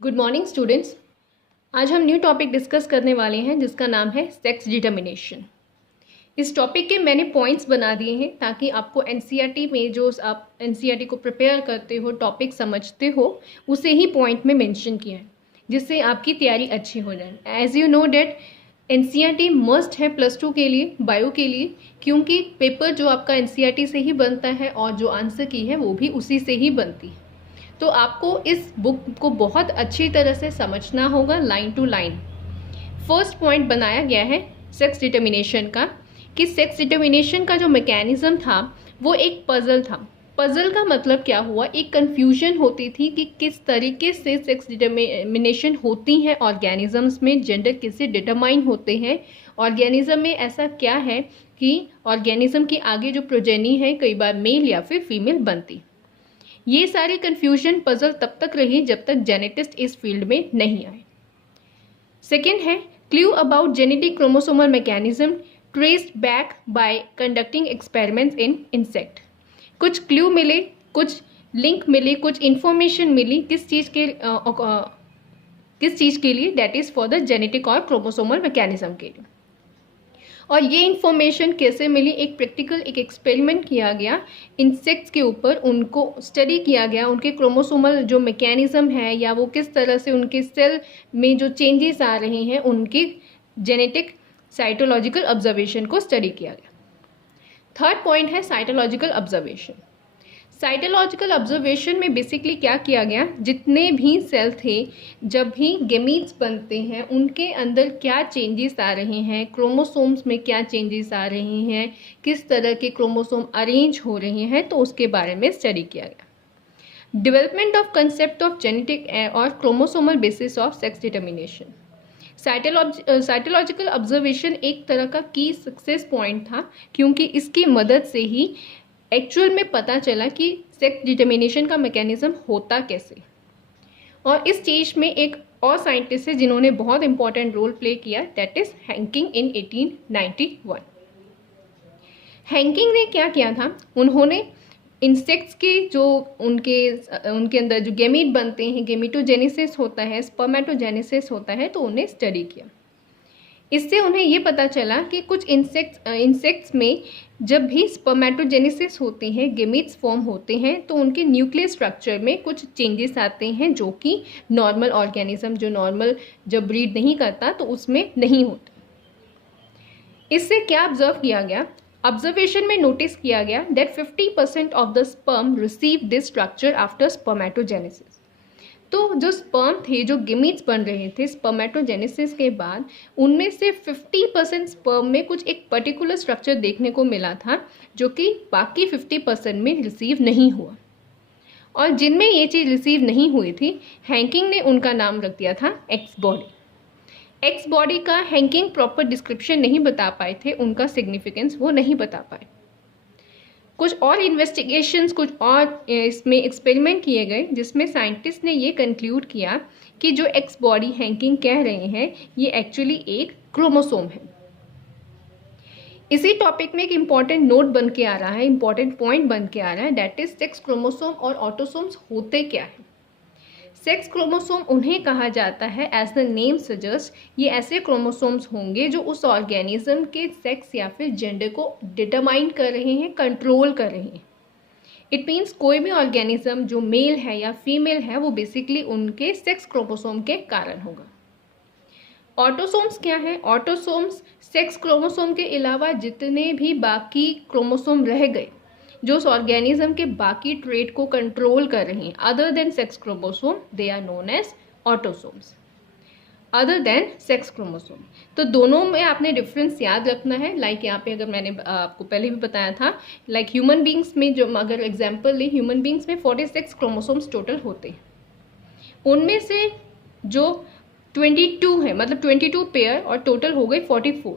Good morning students. आज हम new topic discuss करने वाले हैं जिसका नाम है सेक्स डिटर्मिनेशन। इस टॉपिक के मैंने पॉइंट्स बना दिए हैं ताकि आपको एनसीईआरटी में जो आप एनसीईआरटी को प्रिपेयर करते हो, टॉपिक समझते हो, उसे ही पॉइंट में मेंशन किया है जिससे आपकी तैयारी अच्छी हो जाए। As you know that NCERT must है +2 के लिए, बायो के लिए, क्योंकि पेपर जो आपका एनसीईआरटी से ही बनता है और जो आंसर की है वो भी उसी से ही बनती है। तो आपको इस बुक को बहुत अच्छी तरह से समझना होगा line to line. First point बनाया गया है सेक्स डिटर्मिनेशन का, कि सेक्स डिटर्मिनेशन का जो मैकेनिज्म था वो एक पजल था। पजल का मतलब क्या हुआ, एक कंफ्यूजन होती थी कि किस तरीके से सेक्स डिटर्मिनेशन होती है ऑर्गेनिजम्स में, जेंडर किससे डिटरमाइन होते हैं ऑर्गेनिज्म में। ऐसा क्या है कि ऑर्गेनिज्म की आगे जो प्रोजेनी है कई बार मेल या फिर फीमेल बनती। ये सारी कंफ्यूजन पजल तब तक रही जब तक जेनेटिस्ट इस फील्ड में नहीं आए। सेकेंड है clue about genetic chromosomal mechanism traced back by conducting experiments in insect. कुछ क्लू मिले, कुछ लिंक मिले, कुछ इंफॉर्मेशन मिली किस चीज़ के लिए, that is for the genetic और क्रोमोसोमल मैकेनिज्म के लिए। और ये इन्फॉर्मेशन कैसे मिली, एक प्रैक्टिकल एक एक्सपेरिमेंट किया गया इंसेक्ट्स के ऊपर, उनको स्टडी किया गया, उनके क्रोमोसोमल जो मैकेनिज्म है या वो किस तरह से उनके सेल में जो चेंजेस आ रहे हैं उनकी जेनेटिक साइटोलॉजिकल ऑब्जर्वेशन को स्टडी किया गया। थर्ड पॉइंट है साइटोलॉजिकल ऑब्जर्वेशन। साइटोलॉजिकल ऑब्जर्वेशन में बेसिकली क्या किया गया, जितने भी सेल थे, जब भी गेमीट्स बनते हैं उनके अंदर क्या चेंजेस आ रहे हैं, क्रोमोसोम्स में क्या चेंजेस आ रहे हैं, किस तरह के क्रोमोसोम अरेंज हो रहे हैं, तो उसके बारे में स्टडी किया गया। Development of concept of genetic और chromosomal basis of sex determination. Cytological observation एक तरह का की सक्सेस पॉइंट था, क्योंकि इसकी मदद से ही एक्चुअल में पता चला कि सेक्स डिटर्मिनेशन का मैकेनिज्म होता कैसे। और इस चीज़ में एक और साइंटिस्ट है जिन्होंने बहुत इंपॉर्टेंट रोल प्ले किया, that is Henking in 1891। Henking ने क्या किया था, उन्होंने इंसेक्ट्स के जो उनके अंदर जो गेमीट बनते हैं, गेमिटोजेनेसिस होता है, स्पर्मेटोजेनेसिस होता है, तो उन्हें स्टडी किया। इससे उन्हें ये पता चला कि कुछ इंसेक्ट्स में जब भी स्पर्मेटोजेनेसिस होती है, गेमीट्स फॉर्म होते हैं, तो उनके न्यूक्लियर स्ट्रक्चर में कुछ चेंजेस आते हैं जो कि नॉर्मल ऑर्गेनिज्म जो नॉर्मल जब ब्रीड नहीं करता तो उसमें नहीं होते। इससे क्या ऑब्जर्व किया गया, ऑब्जर्वेशन में नोटिस किया गया that 50% of the sperm receive this structure after spermatogenesis. तो जो स्पर्म थे, जो गेमीट्स बन रहे थे स्पर्मेटोजेनेसिस के बाद, उनमें से 50% स्पर्म में कुछ एक पर्टिकुलर स्ट्रक्चर देखने को मिला था जो कि बाकी 50% में रिसीव नहीं हुआ। और जिनमें ये चीज़ रिसीव नहीं हुई थी, हैंकिंग ने उनका नाम रख दिया था एक्स बॉडी। एक्स बॉडी का हैंकिंग प्रॉपर डिस्क्रिप्शन नहीं बता पाए थे, उनका सिग्निफिकेंस वो नहीं बता पाए। कुछ और इन्वेस्टिगेशंस, कुछ और इसमें एक्सपेरिमेंट किए गए जिसमें साइंटिस्ट ने ये कंक्लूड किया कि जो एक्स बॉडी हैंकिंग कह रहे हैं ये एक्चुअली एक क्रोमोसोम है। इसी टॉपिक में एक इम्पॉर्टेंट नोट बन के आ रहा है, इम्पॉर्टेंट पॉइंट बन के आ रहा है, दैट इज सेक्स क्रोमोसोम और ऑटोसोम्स होते क्या है। सेक्स क्रोमोसोम उन्हें कहा जाता है, एज द नेम सजेस्ट, ये ऐसे क्रोमोसोम्स होंगे जो उस ऑर्गेनिज्म के सेक्स या फिर जेंडर को डिटरमाइन कर रहे हैं, कंट्रोल कर रहे हैं। इट मीन्स कोई भी ऑर्गेनिज्म जो मेल है या फीमेल है वो बेसिकली उनके सेक्स क्रोमोसोम के कारण होगा। ऑटोसोम्स क्या है, ऑटोसोम्स सेक्स क्रोमोसोम के अलावा जितने भी बाकी क्रोमोसोम रह गए जो उस ऑर्गेनिज्म के बाकी ट्रेट को कंट्रोल कर रहे हैं, other than sex chromosome, they are known as autosomes, other than sex chromosome. तो दोनों में आपने डिफरेंस याद रखना है। लाइक यहाँ पे अगर मैंने आपको पहले भी बताया था, लाइक ह्यूमन बींग्स में जो अगर एग्जाम्पल ले, ह्यूमन बींग्स में 46 क्रोमोसोम्स टोटल होते हैं, उनमें से जो 22 है, मतलब 22 पेयर और टोटल हो गए 44।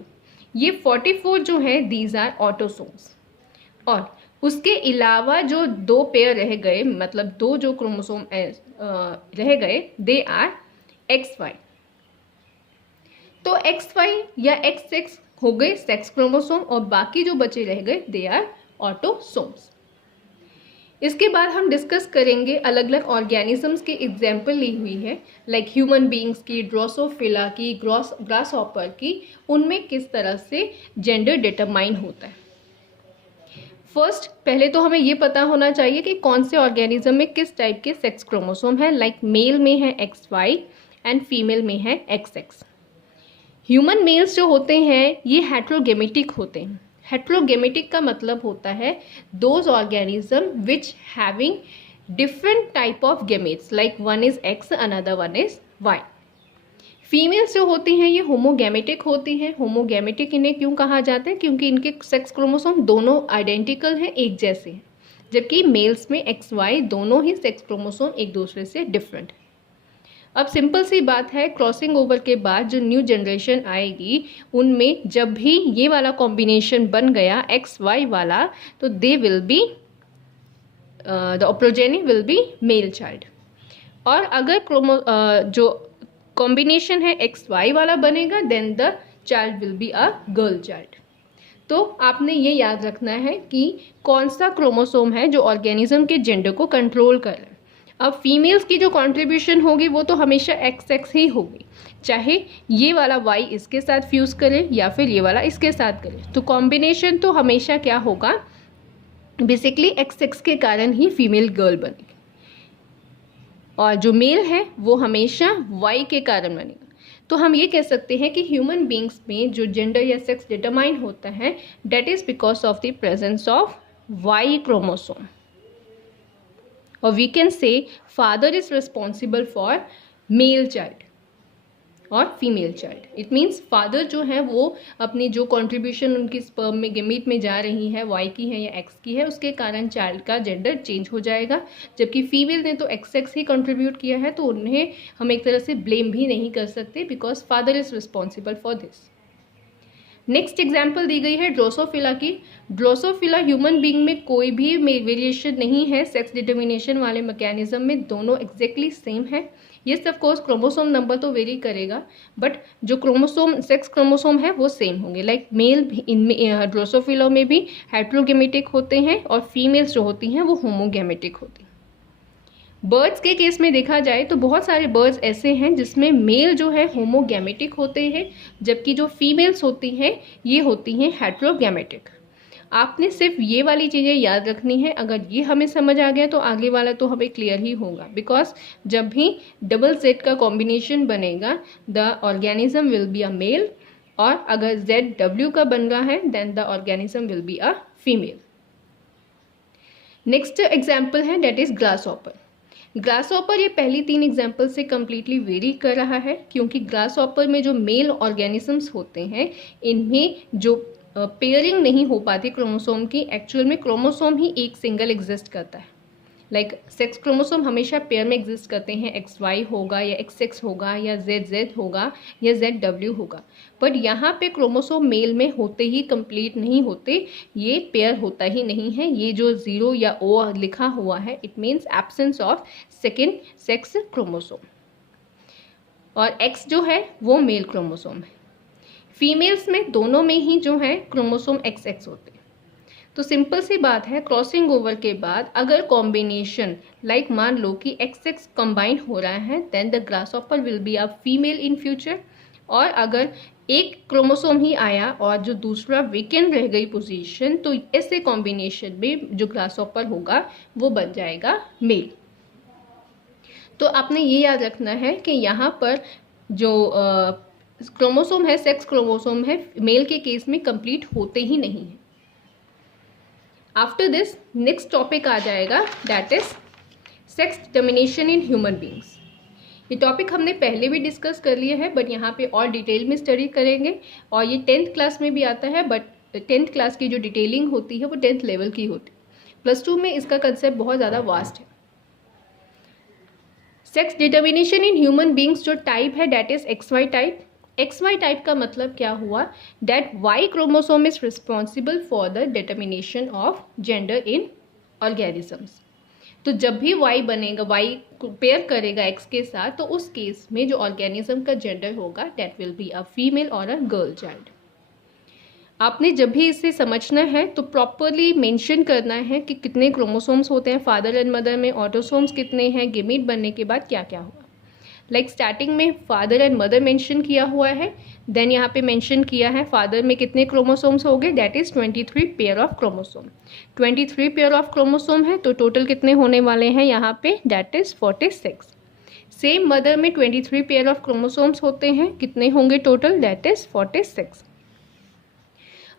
ये 44 जो है दीज आर ऑटोसोम्स, और उसके अलावा जो 2 पेयर रह गए, मतलब 2 जो क्रोमोसोम रह गए, दे आर XY। तो XY या XX हो गए सेक्स क्रोमोसोम और बाकी जो बचे रह गए दे आर ऑटोसोम्स। इसके बाद हम डिस्कस करेंगे अलग अलग ऑर्गेनिजम्स की एग्जाम्पल ली हुई है, लाइक ह्यूमन बींग्स की, ड्रोसोफिला की, ग्रास हॉपर की, उनमें किस तरह से जेंडर डिटरमाइन होता है। फर्स्ट पहले तो हमें ये पता होना चाहिए कि कौन से ऑर्गेनिज्म में किस टाइप के सेक्स क्रोमोसोम है। लाइक मेल में है XY एंड फीमेल में है XX। ह्यूमन मेल्स जो होते हैं ये हेट्रोगेमेटिक होते हैं। हेट्रोगेमेटिक का मतलब होता है those organism which having different type of gametes, like one is X another one is Y। Females जो होती हैं ये होमोगेमेटिक होती हैं। होमोगेमेटिक इन्हें क्यों कहा जाता है? क्योंकि इनके सेक्स क्रोमोसोम दोनों आइडेंटिकल हैं, एक जैसे हैं, जबकि मेल्स में XY दोनों ही सेक्स क्रोमोसोम एक दूसरे से डिफरेंट है। अब सिंपल सी बात है, क्रॉसिंग ओवर के बाद जो न्यू जनरेशन आएगी उनमें जब भी ये वाला कॉम्बिनेशन बन गया XY वाला, तो they will be the progeny will be male child. और अगर जो कॉम्बिनेशन है XY वाला बनेगा, then the child will be a girl child. तो आपने ये याद रखना है कि कौन सा क्रोमोसोम है जो ऑर्गेनिज्म के जेंडर को कंट्रोल कर रहा है। अब फीमेल्स की जो कंट्रीब्यूशन होगी वो तो हमेशा XX ही होगी, चाहे ये वाला Y इसके साथ फ्यूज़ करे या फिर ये वाला इसके साथ करे, तो कॉम्बिनेशन तो हमेशा क्या होगा, बेसिकली XX के कारण ही फीमेल गर्ल बनेगी, और जो मेल है वो हमेशा Y के कारण बनेगा। तो हम ये कह सकते हैं कि ह्यूमन बींग्स में जो जेंडर या सेक्स डिटरमाइन होता है, that is because of the presence of Y chromosome. और we can say father is responsible for male child और female child. It means father जो है वो अपनी जो कंट्रीब्यूशन उनकी स्पर्म में गेमीट में जा रही है, Y की है या X की है, उसके कारण चाइल्ड का जेंडर चेंज हो जाएगा। जबकि फीमेल ने तो XX ही कंट्रीब्यूट किया है, तो उन्हें हम एक तरह से ब्लेम भी नहीं कर सकते, because father is responsible for this. Next example दी गई है ड्रोसोफिला की। ड्रोसोफिला ह्यूमन बींग में कोई भी वेरिएशन नहीं है सेक्स डिटर्मिनेशन वाले मैकेनिज्म में, दोनों एग्जैक्टली सेम है। ये ऑफ कोर्स क्रोमोसोम नंबर तो वेरी करेगा, बट जो क्रोमोसोम सेक्स क्रोमोसोम है वो सेम होंगे। लाइक मेल इनमें ड्रोसोफिला में भी हेट्रोगेमेटिक होते हैं और फीमेल्स जो होती हैं वो होमोगेमेटिक होती हैं। बर्ड्स के केस में देखा जाए तो बहुत सारे बर्ड्स ऐसे हैं जिसमें मेल जो है होमोगेमेटिक होते हैं, जबकि जो फीमेल्स होती हैं ये होती हैं हेट्रोगेमेटिक। आपने सिर्फ ये वाली चीज़ें याद रखनी है, अगर ये हमें समझ आ गया तो आगे वाला तो हमें क्लियर ही होगा। बिकॉज जब भी डबल Z का कॉम्बिनेशन बनेगा, the organism will be a male, और अगर ZW का बन रहा है then the organism will be a female. Next example है that is grasshopper. Grasshopper ये पहली 3 एग्जाम्पल से कम्प्लीटली वेरी कर रहा है, क्योंकि ग्रास हॉपर में जो मेल ऑर्गेनिजम्स होते हैं इनमें जो पेयरिंग नहीं हो पाती क्रोमोसोम की, एक्चुअल में क्रोमोसोम ही एक सिंगल एग्जिस्ट करता है। लाइक सेक्स क्रोमोसोम हमेशा पेयर में एग्जिस्ट करते हैं, XY होगा या XX होगा या ZZ होगा या ZW होगा, बट यहाँ पे क्रोमोसोम मेल में होते ही कंप्लीट नहीं होते, ये पेयर होता ही नहीं है। ये जो 0 या O लिखा हुआ है, it means absence of second sex chromosome, और X जो है वो मेल क्रोमोसोम है। फीमेल्स में दोनों में ही जो है क्रोमोसोम XX होते हैं। तो सिंपल सी बात है, क्रॉसिंग ओवर के बाद अगर कॉम्बिनेशन लाइक मान लो कि XX कंबाइन हो रहा है, then the grasshopper will be a female in future. और अगर एक क्रोमोसोम ही आया और जो दूसरा वेकेंट रह गई पोजीशन, तो ऐसे कॉम्बिनेशन में जो ग्रासहॉपर होगा वो बन जाएगा मेल। तो आपने ये याद रखना है कि यहाँ पर जो क्रोमोसोम है, सेक्स क्रोमोसोम है, मेल के केस में कंप्लीट होते ही नहीं है। आफ्टर दिस नेक्स्ट टॉपिक आ जाएगा, that is sex determination in human beings. ये टॉपिक हमने पहले भी डिस्कस कर लिया है, बट यहाँ पे और डिटेल में स्टडी करेंगे, और ये 10th क्लास में भी आता है, बट 10th क्लास की जो डिटेलिंग होती है वो 10th लेवल की होती है। +2 में इसका कंसेप्ट बहुत ज़्यादा वास्ट है। Sex determination in human beings जो टाइप है, that is XY type. XY type का मतलब क्या हुआ, that Y chromosome is responsible for the determination of gender in organisms. तो जब भी Y बनेगा, Y पेयर करेगा X के साथ, तो उस केस में जो ऑर्गेनिज्म का जेंडर होगा, that will be a female और अ गर्ल चाइल्ड। आपने जब भी इसे समझना है तो प्रॉपरली मेंशन करना है कि कितने क्रोमोसोम्स होते हैं फादर एंड मदर में, ऑटोसोम्स कितने हैं, गेमीट बनने के बाद क्या क्या हुआ। लाइक स्टार्टिंग में फादर एंड मदर मेंशन किया हुआ है, देन यहाँ पे मेंशन किया है फादर में कितने क्रोमोसोम्स हो गए, that is 23 pair of chromosome. 23 pair of chromosome है तो टोटल कितने होने वाले हैं यहाँ पे, दैट इज 46। सेम मदर में 23 पेयर ऑफ क्रोमोसोम्स होते हैं, कितने होंगे टोटल, दैट इज 46।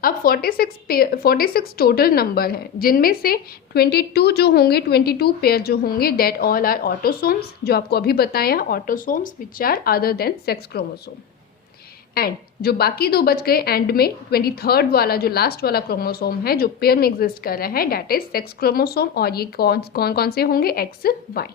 अब 46 टोटल नंबर हैं, जिनमें से 22 जो होंगे, 22 पेयर जो होंगे, दैट ऑल आर ऑटोसोम्स, जो आपको अभी बताया, autosomes which are other than sex chromosome. And जो बाकी दो बच गए एंड में, 23rd वाला जो लास्ट वाला क्रोमोसोम है जो पेयर में एग्जिस्ट कर रहा है, दैट इज सेक्स क्रोमोसोम, और ये कौन कौन से होंगे, एक्स वाई।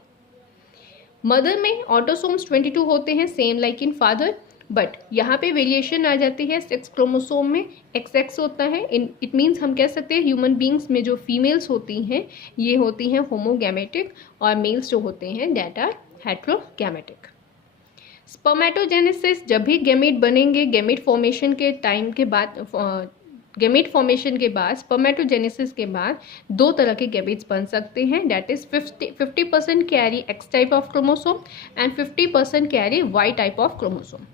मदर में ऑटोसोम्स 22 होते हैं, same like in father, but यहाँ पे वेरिएशन आ जाती है, सेक्स क्रोमोसोम में XX होता है। इट मीन्स हम कह सकते हैं ह्यूमन बींग्स में जो फीमेल्स होती हैं ये होती हैं होमोगैमेटिक, और मेल्स जो होते हैं दैट आर हेट्रोगैमेटिक। स्पर्मेटोजेनेसिस, जब भी गैमेट बनेंगे, गैमेट फॉर्मेशन के टाइम के बाद, गैमेट फॉर्मेशन के बाद, स्पर्मेटोजेनेसिस के बाद दो तरह के गैमेट्स बन सकते हैं, that is 50% carry X type of chromosome and 50% carry Y type of chromosome.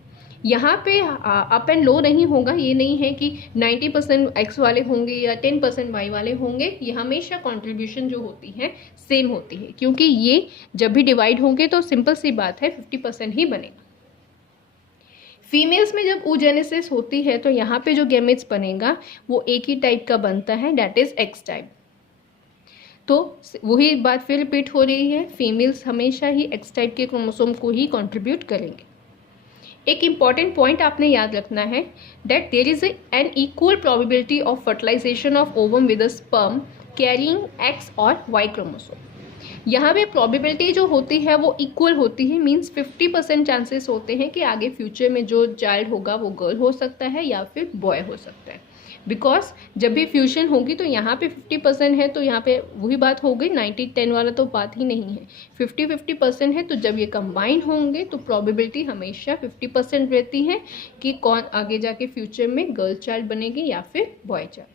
यहाँ पे अप एंड लो नहीं होगा, ये नहीं है कि 90% X वाले होंगे या 10% Y वाले होंगे, ये हमेशा कंट्रीब्यूशन जो होती है सेम होती है, क्योंकि ये जब भी डिवाइड होंगे तो सिंपल सी बात है 50% ही बनेगा। फीमेल्स में जब oogenesis होती है तो यहाँ पे जो गैमेट्स बनेगा वो एक ही टाइप का बनता है, दैट इज X टाइप। तो वही बात फिर रिपीट हो रही है, फीमेल्स हमेशा ही X टाइप के क्रोमोसोम को ही कंट्रीब्यूट करेंगे। एक इम्पॉर्टेंट पॉइंट आपने याद रखना है, that there is an equal probability of fertilization of ovum with a sperm carrying X और Y क्रोमोसोम। यहाँ पे प्रोबेबिलिटी जो होती है वो इक्वल होती है, मींस 50% चांसेस होते हैं कि आगे फ्यूचर में जो चाइल्ड होगा वो गर्ल हो सकता है या फिर बॉय हो सकता है, बिकॉज जब भी फ्यूजन होगी तो यहाँ पे 50% है, तो यहाँ पे वही बात हो गई, 90-10 वाला तो बात ही नहीं है, 50-50% है। तो जब ये कंबाइन होंगे तो प्रोबेबिलिटी हमेशा 50% रहती है कि कौन आगे जाके फ्यूचर में गर्ल चाइल्ड बनेगी या फिर बॉय चाइल्ड।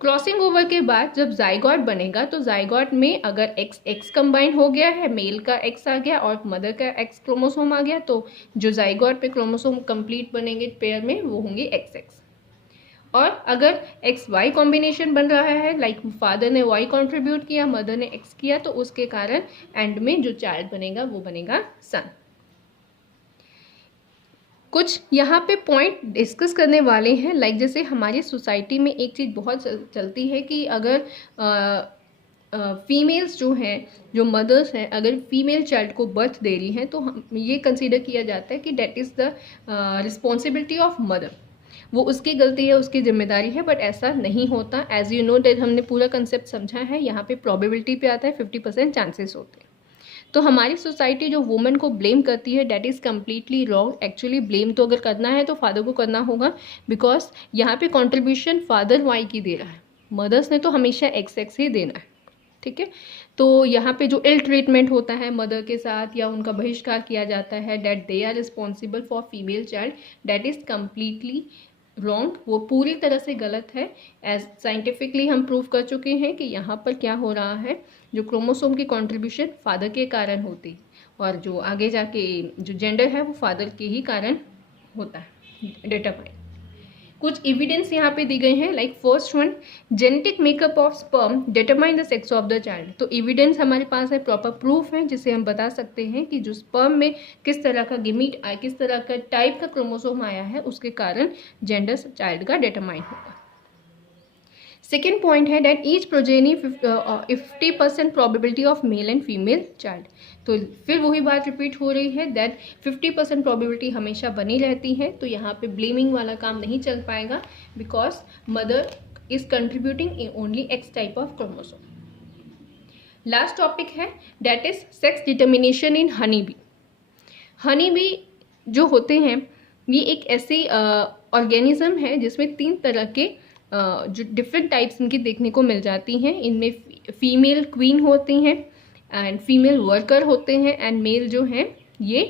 क्रॉसिंग ओवर के बाद जब जाइगोट बनेगा तो जाइगोट में अगर एक्स कंबाइन हो गया है, मेल का एक्स आ गया और मदर का एक्स क्रोमोसोम आ गया, तो जो जाइगोट पे क्रोमोसोम कंप्लीट बनेंगे पेयर में वो होंगे XX। और अगर एक्स वाई कॉम्बिनेशन बन रहा है, लाइक फादर ने वाई कंट्रीब्यूट किया, मदर ने एक्स किया, तो उसके कारण एंड में जो चाइल्ड बनेगा वो बनेगा सन। कुछ यहाँ पे पॉइंट डिस्कस करने वाले हैं, लाइक जैसे हमारी सोसाइटी में एक चीज़ बहुत चलती है कि अगर फीमेल्स जो हैं, जो मदर्स हैं, अगर फीमेल चाइल्ड को बर्थ दे रही हैं तो हम ये कंसीडर किया जाता है कि that is the responsibility of mother, वो उसकी गलती है, उसकी जिम्मेदारी है, बट ऐसा नहीं होता। एज यू नो डेट हमने पूरा कंसेप्ट समझा है, यहाँ पे प्रोबेबिलिटी पे आता है, 50% चांसेस होते हैं। तो हमारी सोसाइटी जो वुमेन को ब्लेम करती है that is completely wrong. Actually blame तो अगर करना है तो फादर को करना होगा, बिकॉज यहाँ पे कंट्रीब्यूशन फादर वाई की दे रहा है, मदर्स ने तो हमेशा XX ही देना है, ठीक है। तो यहाँ पे जो इल ट्रीटमेंट होता है मदर के साथ या उनका बहिष्कार किया जाता है, that they are responsible for female child, that is completely wrong, वो पूरी तरह से गलत है। एज साइंटिफिकली हम प्रूव कर चुके हैं कि यहाँ पर क्या हो रहा है, जो क्रोमोसोम की कंट्रीब्यूशन फादर के कारण होती और जो आगे जाके जो जेंडर है वो फादर के ही कारण होता है डिटरमाइन। कुछ एविडेंस यहाँ पे दी गई हैं, like first one, genetic makeup of sperm determine the sex of the child. तो एविडेंस हमारे पास है, प्रॉपर प्रूफ है, जिसे हम बता सकते हैं कि जो स्पर्म में किस तरह का गिमीट आया, किस तरह का टाइप का क्रोमोसोम आया है, उसके कारण जेंडर चाइल्ड का डिटरमाइन होगा। सेकेंड पॉइंट है that each progeny 50% probability of male and female child. तो फिर वही बात रिपीट हो रही है दैट 50% प्रोबेबिलिटी हमेशा बनी रहती है। तो यहाँ पे ब्लेमिंग वाला काम नहीं चल पाएगा, because mother is contributing only X type of chromosome. Last topic है that is sex determination in honey bee. Honey bee जो होते हैं ये एक ऐसी ऑर्गेनिज्म है जिसमें 3 तरह के जो डिफरेंट टाइप्स इनकी देखने को मिल जाती हैं। इनमें फीमेल क्वीन होती हैं एंड फीमेल वर्कर होते हैं एंड मेल जो हैं ये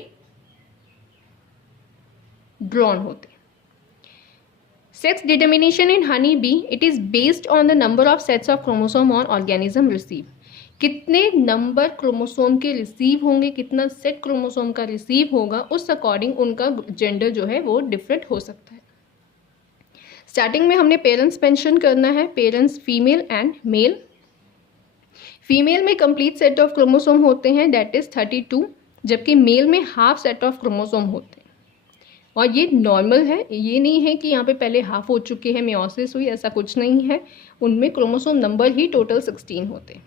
ड्रोन होते हैं। Sex determination in honey B, it is based on the number of sets of chromosome on organism receive. कितने नंबर क्रोमोसोम के रिसीव होंगे, कितना सेट क्रोमोसोम का रिसीव होगा, उस अकॉर्डिंग उनका जेंडर जो है वो डिफरेंट हो सकता है। स्टार्टिंग में हमने पेरेंट्स मेंशन करना है, parents female and male. Female में कंप्लीट सेट ऑफ क्रोमोसोम होते हैं, दैट इज 32, जबकि मेल में हाफ सेट ऑफ क्रोमोसोम होते हैं। और ये नॉर्मल है, ये नहीं है कि यहाँ पे पहले हाफ हो चुके हैं, मियोसिस हुई, ऐसा कुछ नहीं है। उनमें क्रोमोसोम नंबर ही टोटल 16 होते हैं।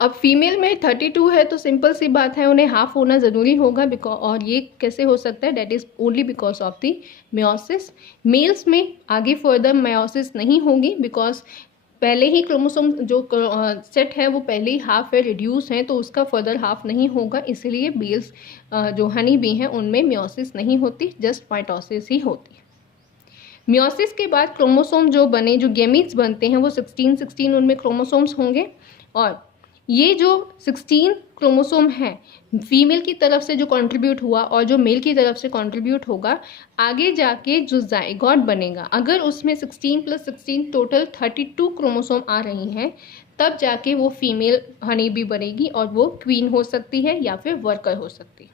अब फीमेल में 32 है तो सिंपल सी बात है, उन्हें हाफ होना ज़रूरी होगा, बिकॉज और ये कैसे हो सकता है, that is only because of the meiosis. Males में आगे फर्दर मियोसिस नहीं होगी, बिकॉज पहले ही क्रोमोसोम जो सेट है वो पहले ही हाफ है, रिड्यूस है, तो उसका फर्दर हाफ नहीं होगा, इसलिए मेल्स जो हनी बी हैं उनमें मियोसिस नहीं होती, जस्ट माइटोसिस ही होती है। मियोसिस के बाद क्रोमोसोम जो बने, जो गेमीट्स बनते हैं, वो 16 उनमें क्रोमोसोम्स होंगे। और ये जो 16 क्रोमोसोम है, फीमेल की तरफ से जो कंट्रीब्यूट हुआ और जो मेल की तरफ से कंट्रीब्यूट होगा, आगे जाके जो जाइगोट बनेगा, अगर उसमें 16 + 16 टोटल 32 क्रोमोसोम आ रही हैं, तब जाके वो फीमेल हनी बी बनेगी और वो क्वीन हो सकती है या फिर वर्कर हो सकती है।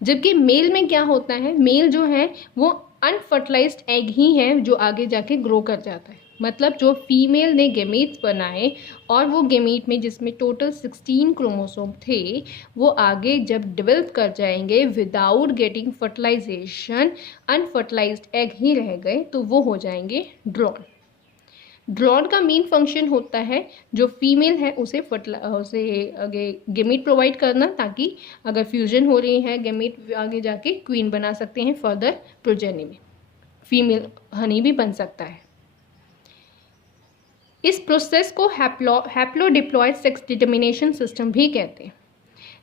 जबकि मेल में क्या होता है, मेल जो है वो अनफर्टिलाइज्ड एग ही है जो आगे जाके ग्रो कर जाता है। मतलब जो फीमेल ने गेमीट्स बनाए और वो गेमीट में जिसमें टोटल 16 क्रोमोसोम थे, वो आगे जब डेवलप कर जाएंगे without getting fertilization, unfertilized egg ही रह गए, तो वो हो जाएंगे ड्रोन। ड्रोन का मेन फंक्शन होता है जो फीमेल है उसे आगे गेमीट प्रोवाइड करना, ताकि अगर फ्यूजन हो रही है गेमीट आगे जाके क्वीन बना सकते हैं, फर्दर प्रोजेनी में फीमेल हनी भी बन सकता है। इस प्रोसेस को हैप्लोडिप्लॉयड सेक्स डिटर्मिनेशन सिस्टम भी कहते हैं।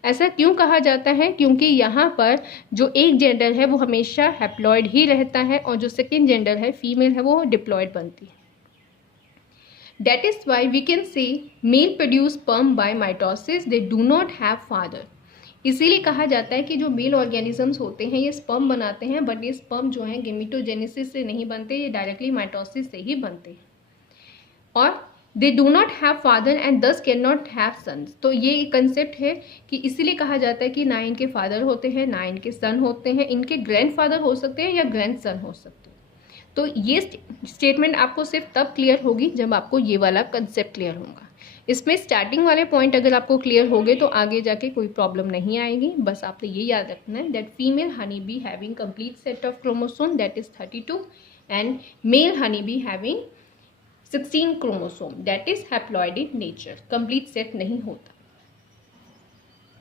ऐसा क्यों कहा जाता है, क्योंकि यहाँ पर जो एक जेंडर है वो हमेशा हैप्लॉइड ही रहता है और जो सेकेंड जेंडर है फीमेल है वो डिप्लॉयड बनती है। That is why we can say male produce sperm by mitosis, they do not have father। इसीलिए कहा जाता है कि जो मेल ऑर्गेनिजम्स होते हैं ये स्पर्म बनाते हैं, बट ये स्पर्म जो हैं गेमिटोजेनेसिस से नहीं बनते, ये डायरेक्टली माइटोसिस से ही बनते हैं। और they do not have father and दस कैन नॉट हैव सन्स। तो ये कंसेप्ट है कि इसीलिए कहा जाता है कि ना इनके फादर होते हैं ना इनके सन होते हैं, इनके ग्रैंड फादर हो सकते हैं या ग्रैंड सन हो सकते हैं। तो ये स्टेटमेंट आपको सिर्फ तब क्लियर होगी जब आपको ये वाला कंसेप्ट क्लियर होगा। इसमें स्टार्टिंग वाले पॉइंट अगर आपको क्लियर हो गए तो आगे जाके कोई प्रॉब्लम नहीं आएगी। बस आपने ये याद रखना है that female honey bee having complete set of chromosome that is 32 and male honey bee having 16 chromosome that is haploid in nature. Complete set नहीं होता।